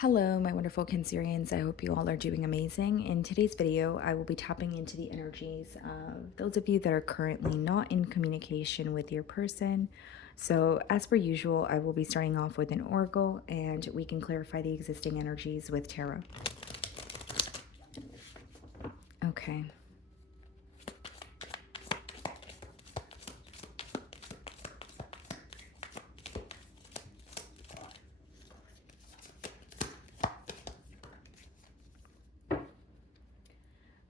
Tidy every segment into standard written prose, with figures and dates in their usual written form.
Hello, my wonderful Cancerians. I hope you all are doing amazing. In today's video, I will be tapping into the energies of those of you that are currently not in communication with your person. So, as per usual, I will be starting off with an oracle and we can clarify the existing energies with tarot. Okay.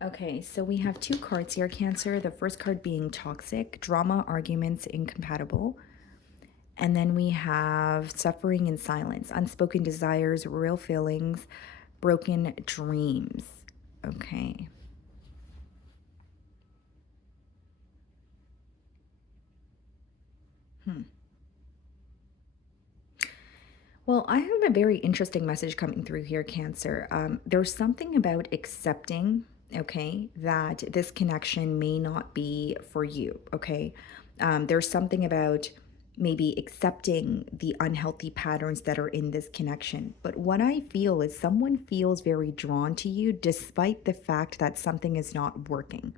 Okay, so we have two cards here, Cancer. The first card being toxic, drama, arguments, incompatible. And then we have suffering in silence, unspoken desires, real feelings, broken dreams. Okay. Hmm. Well, I have a very interesting message coming through here, Cancer. There's something about accepting, okay, that this connection may not be for you, okay? There's something about maybe accepting the unhealthy patterns that are in this connection. But what I feel is someone feels very drawn to you despite the fact that something is not working.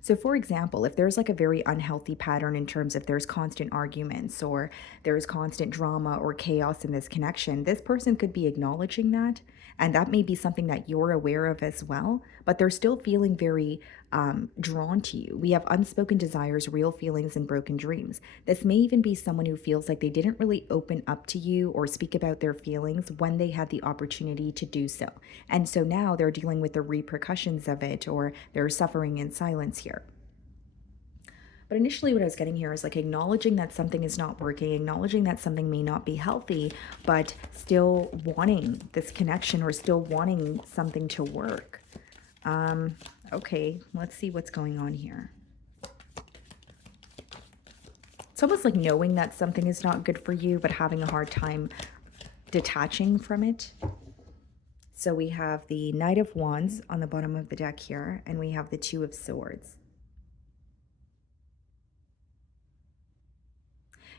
So, for example, if there's like a very unhealthy pattern in terms of there's constant arguments or there's constant drama or chaos in this connection, this person could be acknowledging that. And that may be something that you're aware of as well, but they're still feeling very drawn to you. We have unspoken desires, real feelings, and broken dreams. This may even be someone who feels like they didn't really open up to you or speak about their feelings when they had the opportunity to do so. And so now they're dealing with the repercussions of it or they're suffering in silence here. But initially, what I was getting here is like acknowledging that something is not working, acknowledging that something may not be healthy, but still wanting this connection or still wanting something to work. Okay, let's see what's going on here. It's almost like knowing that something is not good for you, but having a hard time detaching from it. So we have the Knight of Wands on the bottom of the deck here, and we have the Two of Swords.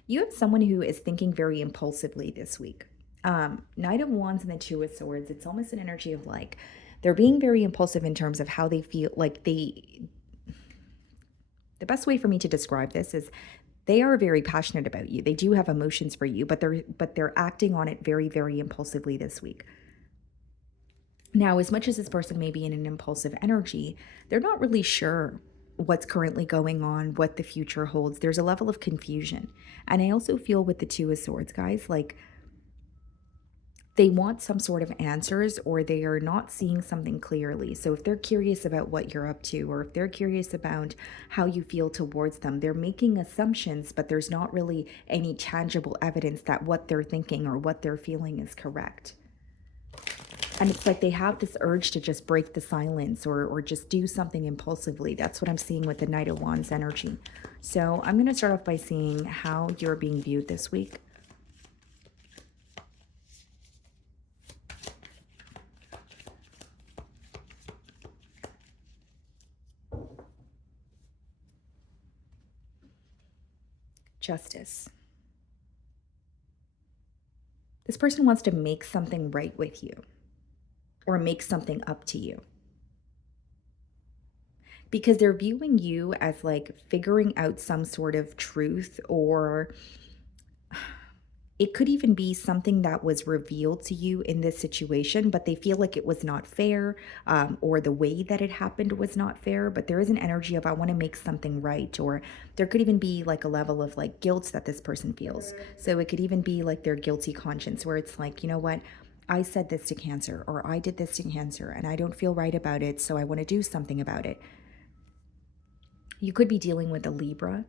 You have someone who is thinking very impulsively this week. Knight of Wands and the Two of Swords, it's almost an energy of like they're being very impulsive in terms of how they feel. Like the best way for me to describe this is they are very passionate about you. They do have emotions for you, but they're acting on it very, very impulsively this week. Now, as much as this person may be in an impulsive energy, they're not really sure what's currently going on, what the future holds. There's a level of confusion. And I also feel with the Two of Swords, guys, like they want some sort of answers or they are not seeing something clearly. So if they're curious about what you're up to, or if they're curious about how you feel towards them, they're making assumptions, but there's not really any tangible evidence that what they're thinking or what they're feeling is correct. And it's like they have this urge to just break the silence or just do something impulsively. That's what I'm seeing with the Knight of Wands energy. So I'm going to start off by seeing how you're being viewed this week. Justice. This person wants to make something right with you or make something up to you because they're viewing you as like figuring out some sort of truth, or it could even be something that was revealed to you in this situation, but they feel like it was not fair, or the way that it happened was not fair. But there is an energy of, I want to make something right. Or there could even be like a level of like guilt that this person feels. So it could even be like their guilty conscience, where it's like, you know what? I said this to Cancer, or I did this to Cancer, and I don't feel right about it. So I want to do something about it. You could be dealing with a Libra.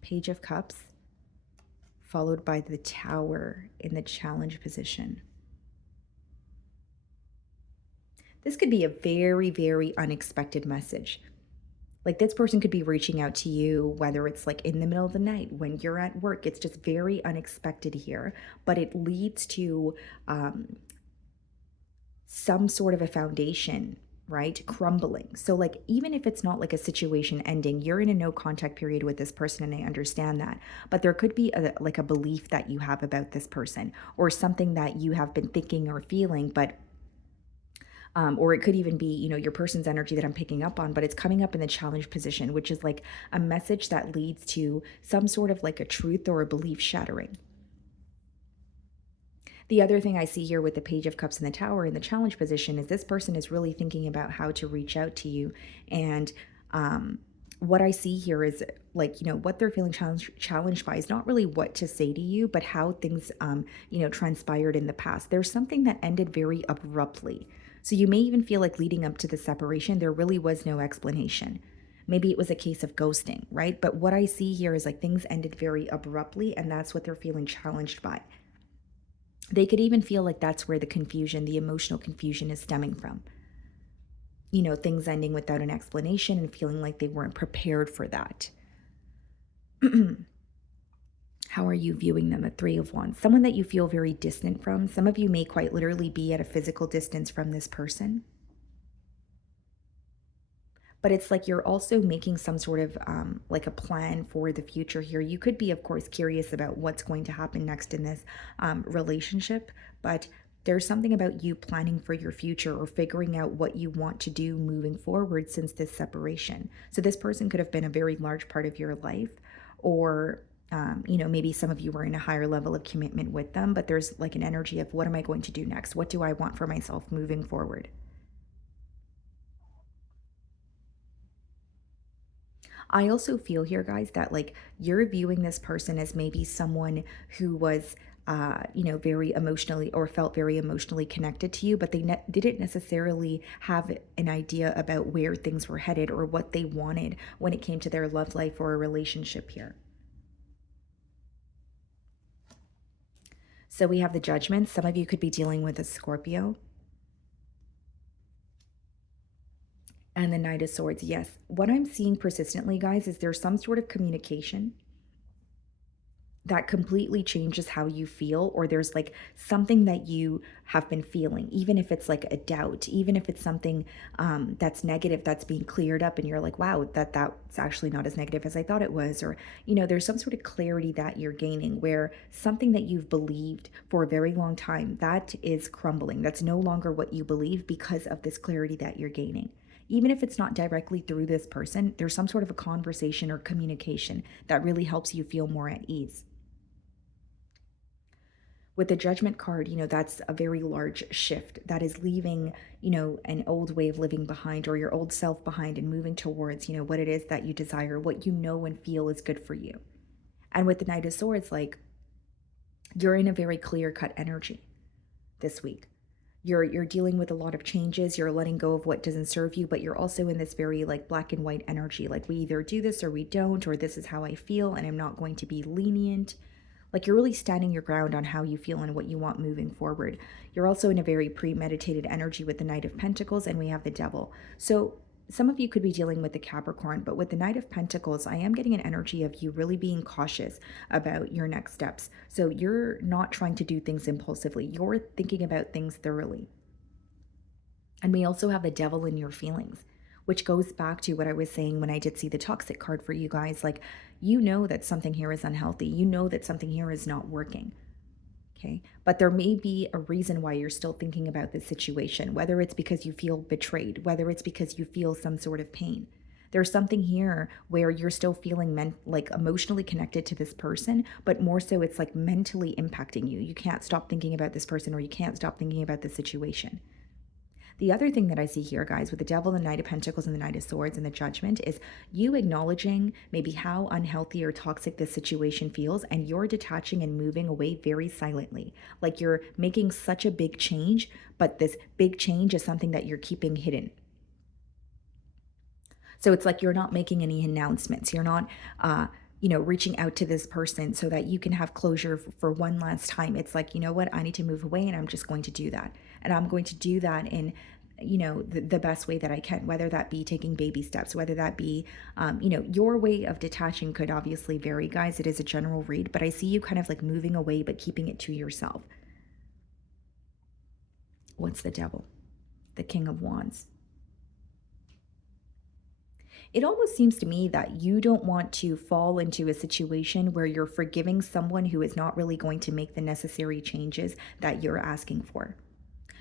Page of Cups, followed by the Tower in the challenge position. This could be a very, very unexpected message. Like this person could be reaching out to you, whether it's like in the middle of the night when you're at work. It's just very unexpected here, but it leads to some sort of a foundation right? Crumbling. So, like, even if it's not like a situation ending, you're in a no contact period with this person, and I understand that. But there could be like a belief that you have about this person, or something that you have been thinking or feeling, but or it could even be, your person's energy that I'm picking up on, but it's coming up in the challenge position, which is like a message that leads to some sort of like a truth or a belief shattering. The other thing I see here with the Page of Cups and the Tower in the challenge position is this person is really thinking about how to reach out to you. And what I see here is like, what they're feeling challenged by is not really what to say to you, but how things, transpired in the past. There's something that ended very abruptly. So you may even feel like leading up to the separation, there really was no explanation. Maybe it was a case of ghosting, right? But what I see here is like things ended very abruptly, and that's what they're feeling challenged by. They could even feel like that's where the confusion, the emotional confusion is stemming from. Things ending without an explanation and feeling like they weren't prepared for that. How are you viewing them? The Three of Wands. Someone that you feel very distant from. Some of you may quite literally be at a physical distance from this person. But it's like you're also making some sort of like a plan for the future here. You could be, of course, curious about what's going to happen next in this relationship, but there's something about you planning for your future or figuring out what you want to do moving forward since this separation. So this person could have been a very large part of your life, or maybe some of you were in a higher level of commitment with them, but there's like an energy of what am I going to do next? What do I want for myself moving forward? I also feel here, guys, that like you're viewing this person as maybe someone who was, very emotionally or felt very emotionally connected to you, but they didn't necessarily have an idea about where things were headed or what they wanted when it came to their love life or a relationship here. So we have the Judgment. Some of you could be dealing with a Scorpio. And the Knight of Swords. Yes. What I'm seeing persistently, guys, is there's some sort of communication that completely changes how you feel, or there's like something that you have been feeling, even if it's like a doubt, even if it's something that's negative that's being cleared up, and you're like, wow, that's actually not as negative as I thought it was. Or there's some sort of clarity that you're gaining, where something that you've believed for a very long time, that is crumbling. That's no longer what you believe because of this clarity that you're gaining. Even if it's not directly through this person, there's some sort of a conversation or communication that really helps you feel more at ease. With the Judgment card, that's a very large shift that is leaving, an old way of living behind, or your old self behind, and moving towards, what it is that you desire, what you know and feel is good for you. And with the Knight of Swords, like you're in a very clear cut energy this week. You're dealing with a lot of changes, you're letting go of what doesn't serve you, but you're also in this very like black and white energy, like we either do this or we don't, or this is how I feel and I'm not going to be lenient. Like you're really standing your ground on how you feel and what you want moving forward. You're also in a very premeditated energy with the Knight of Pentacles, and we have the Devil. So some of you could be dealing with the Capricorn, but with the Knight of Pentacles, I am getting an energy of you really being cautious about your next steps. So you're not trying to do things impulsively. You're thinking about things thoroughly. And we also have the Devil in your feelings, which goes back to what I was saying when I did see the Toxic card for you guys. Like, you know that something here is unhealthy. You know that something here is not working. Okay. But there may be a reason why you're still thinking about this situation, whether it's because you feel betrayed, whether it's because you feel some sort of pain. There's something here where you're still feeling like emotionally connected to this person, but more so it's like mentally impacting you. You can't stop thinking about this person, or you can't stop thinking about the situation. The other thing that I see here, guys, with the Devil, the Knight of Pentacles, and the Knight of Swords, and the Judgment, is you acknowledging maybe how unhealthy or toxic this situation feels, and you're detaching and moving away very silently. Like you're making such a big change, but this big change is something that you're keeping hidden. So it's like you're not making any announcements. You're not, reaching out to this person so that you can have closure for one last time. It's like, you know what, I need to move away, and I'm just going to do that. And I'm going to do that in, the best way that I can, whether that be taking baby steps, whether that be, your way of detaching could obviously vary, guys. It is a general read, but I see you kind of like moving away, but keeping it to yourself. What's the Devil? The King of Wands. It almost seems to me that you don't want to fall into a situation where you're forgiving someone who is not really going to make the necessary changes that you're asking for.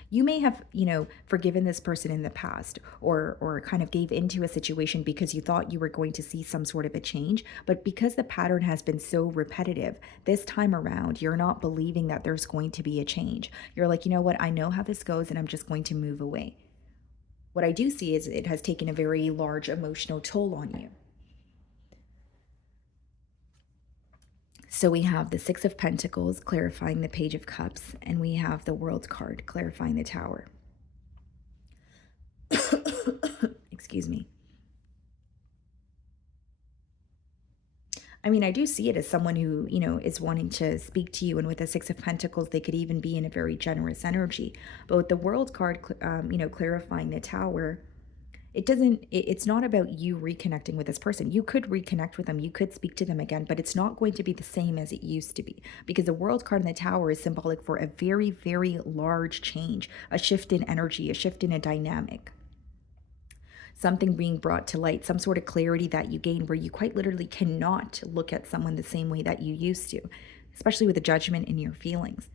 You may have, forgiven this person in the past, or kind of gave into a situation because you thought you were going to see some sort of a change, but because the pattern has been so repetitive, this time around you're not believing that there's going to be a change. You're like, "You know what? I know how this goes and I'm just going to move away." What I do see is it has taken a very large emotional toll on you. So we have the 6 of Pentacles clarifying the Page of Cups, and we have the World card clarifying the Tower. Excuse me. I mean, I do see it as someone who, is wanting to speak to you. And with the 6 of Pentacles, they could even be in a very generous energy. But with the World card, clarifying the Tower, it's not about you reconnecting with this person. You could reconnect with them, you could speak to them again, but it's not going to be the same as it used to be, because the World card in the Tower is symbolic for a very, very large change, a shift in energy, a shift in a dynamic, something being brought to light, some sort of clarity that you gain where you quite literally cannot look at someone the same way that you used to, especially with the judgment in your feelings.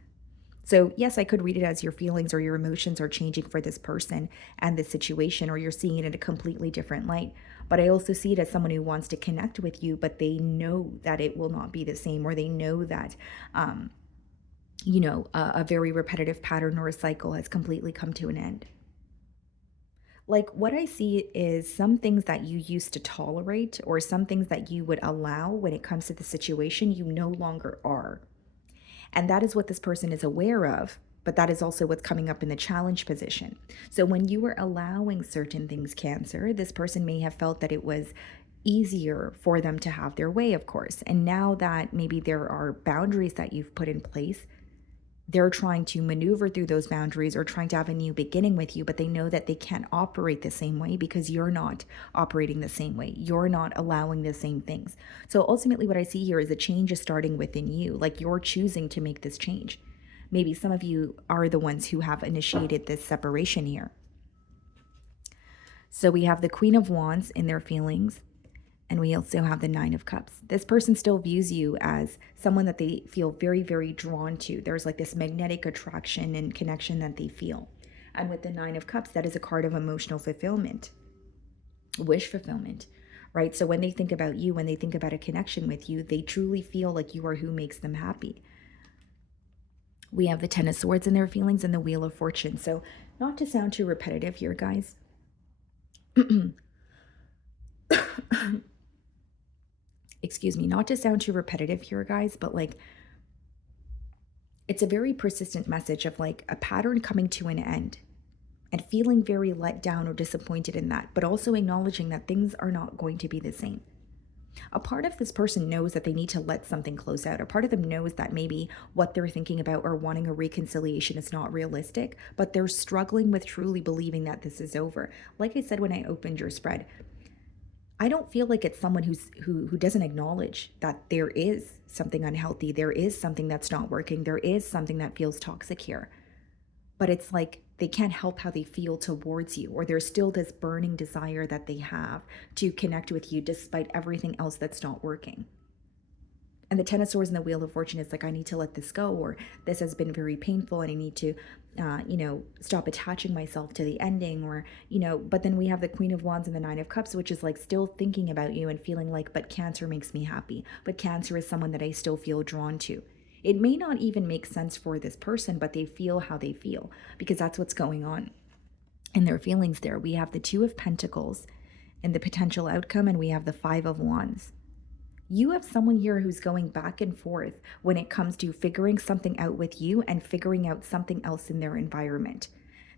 So, yes, I could read it as your feelings or your emotions are changing for this person and this situation, or you're seeing it in a completely different light. But I also see it as someone who wants to connect with you, but they know that it will not be the same, or they know that, a very repetitive pattern or a cycle has completely come to an end. Like, what I see is some things that you used to tolerate, or some things that you would allow when it comes to the situation, you no longer are. And that is what this person is aware of, but that is also what's coming up in the challenge position. So when you were allowing certain things, Cancer, this person may have felt that it was easier for them to have their way, of course. And now that maybe there are boundaries that you've put in place, they're trying to maneuver through those boundaries or trying to have a new beginning with you, but they know that they can't operate the same way because you're not operating the same way. You're not allowing the same things. So ultimately, what I see here is a change is starting within you. Like, you're choosing to make this change. Maybe some of you are the ones who have initiated this separation here. So we have the Queen of Wands in their feelings, and we also have the Nine of Cups. This person still views you as someone that they feel very, very drawn to. There's like this magnetic attraction and connection that they feel. And with the Nine of Cups, that is a card of emotional fulfillment, wish fulfillment, right? So when they think about you, when they think about a connection with you, they truly feel like you are who makes them happy. We have the Ten of Swords in their feelings and the Wheel of Fortune. So, not to sound too repetitive here, guys. Excuse me, not to sound too repetitive here, guys, but like, it's a very persistent message of like a pattern coming to an end and feeling very let down or disappointed in that, but also acknowledging that things are not going to be the same. A part of this person knows that they need to let something close out. A part of them knows that maybe what they're thinking about or wanting a reconciliation is not realistic, but they're struggling with truly believing that this is over. Like I said when I opened your spread, I don't feel like it's someone who doesn't acknowledge that there is something unhealthy, there is something that's not working, there is something that feels toxic here. But it's like they can't help how they feel towards you, or there's still this burning desire that they have to connect with you despite everything else that's not working. And the Ten of Swords and the Wheel of Fortune is like, I need to let this go, or this has been very painful and I need to, stop attaching myself to the ending, or, but then we have the Queen of Wands and the Nine of Cups, which is like still thinking about you and feeling like, but Cancer makes me happy. But Cancer is someone that I still feel drawn to. It may not even make sense for this person, but they feel how they feel because that's what's going on in their feelings there. We have the Two of Pentacles and the potential outcome, and we have the Five of Wands. You have someone here who's going back and forth when it comes to figuring something out with you and figuring out something else in their environment.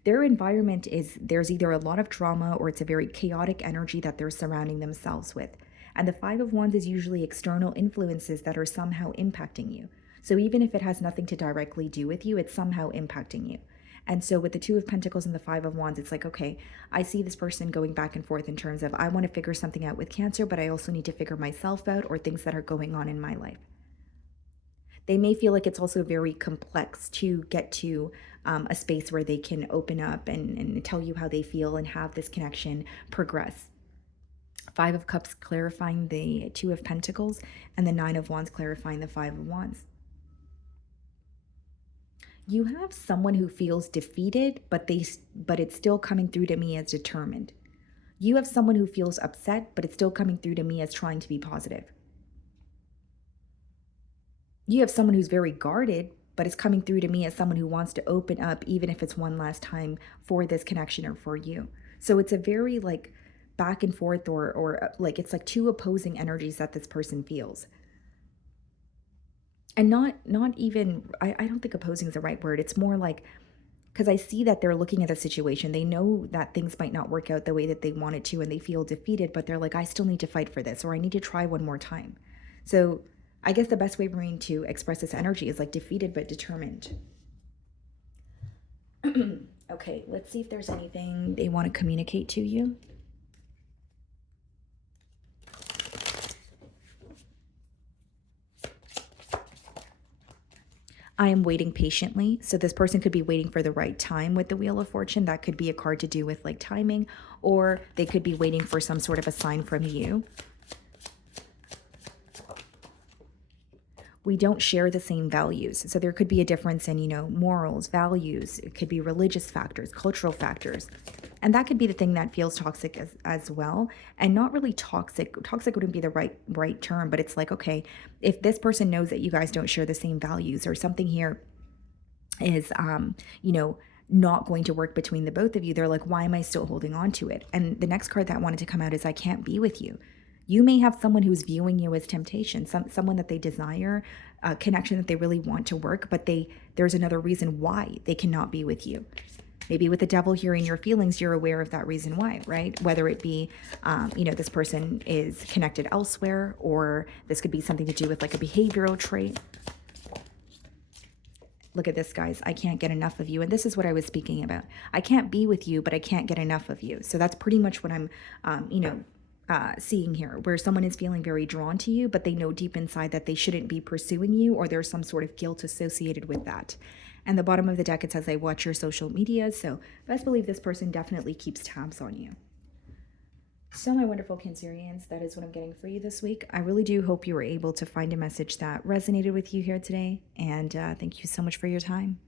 Their environment is, there's either a lot of trauma or it's a very chaotic energy that they're surrounding themselves with. And the Five of Wands is usually external influences that are somehow impacting you. So even if it has nothing to directly do with you, it's somehow impacting you. And so with the Two of Pentacles and the Five of Wands, it's like, okay, I see this person going back and forth in terms of, I want to figure something out with Cancer, but I also need to figure myself out, or things that are going on in my life. They may feel like it's also very complex to get to a space where they can open up and tell you how they feel and have this connection progress. Five of Cups clarifying the Two of Pentacles, and the Nine of Wands clarifying the Five of Wands. You have someone who feels defeated, but it's still coming through to me as determined. You have someone who feels upset, but it's still coming through to me as trying to be positive. You have someone who's very guarded, but it's coming through to me as someone who wants to open up, even if it's one last time for this connection or for you. So it's a very like back and forth, or like it's like two opposing energies that this person feels. And not even, I don't think opposing is the right word. It's more like, because I see that they're looking at the situation. They know that things might not work out the way that they want it to, and they feel defeated, but they're like, I still need to fight for this, or I need to try one more time. So I guess the best way for me to express this energy is like defeated but determined. Okay, let's see if there's anything they want to communicate to you. I am waiting patiently. So this person could be waiting for the right time with the Wheel of Fortune. That could be a card to do with like timing, or they could be waiting for some sort of a sign from you. We don't share the same values. So there could be a difference in, morals, values. It could be religious factors, cultural factors. And that could be the thing that feels toxic as well. And not really toxic. Toxic wouldn't be the right term, but it's like, okay, if this person knows that you guys don't share the same values, or something here is not going to work between the both of you, they're like, why am I still holding on to it? And the next card that wanted to come out is, I can't be with you. You may have someone who's viewing you as temptation, someone that they desire, a connection that they really want to work, but there's another reason why they cannot be with you. Maybe with the Devil here in your feelings, you're aware of that reason why, right? Whether it be, this person is connected elsewhere, or this could be something to do with like a behavioral trait. Look at this, guys. I can't get enough of you. And this is what I was speaking about. I can't be with you, but I can't get enough of you. So that's pretty much what I'm, seeing here, where someone is feeling very drawn to you, but they know deep inside that they shouldn't be pursuing you, or there's some sort of guilt associated with that. And the bottom of the deck, it says, I watch your social media. So best believe this person definitely keeps tabs on you. So my wonderful Cancerians, that is what I'm getting for you this week. I really do hope you were able to find a message that resonated with you here today. And thank you so much for your time.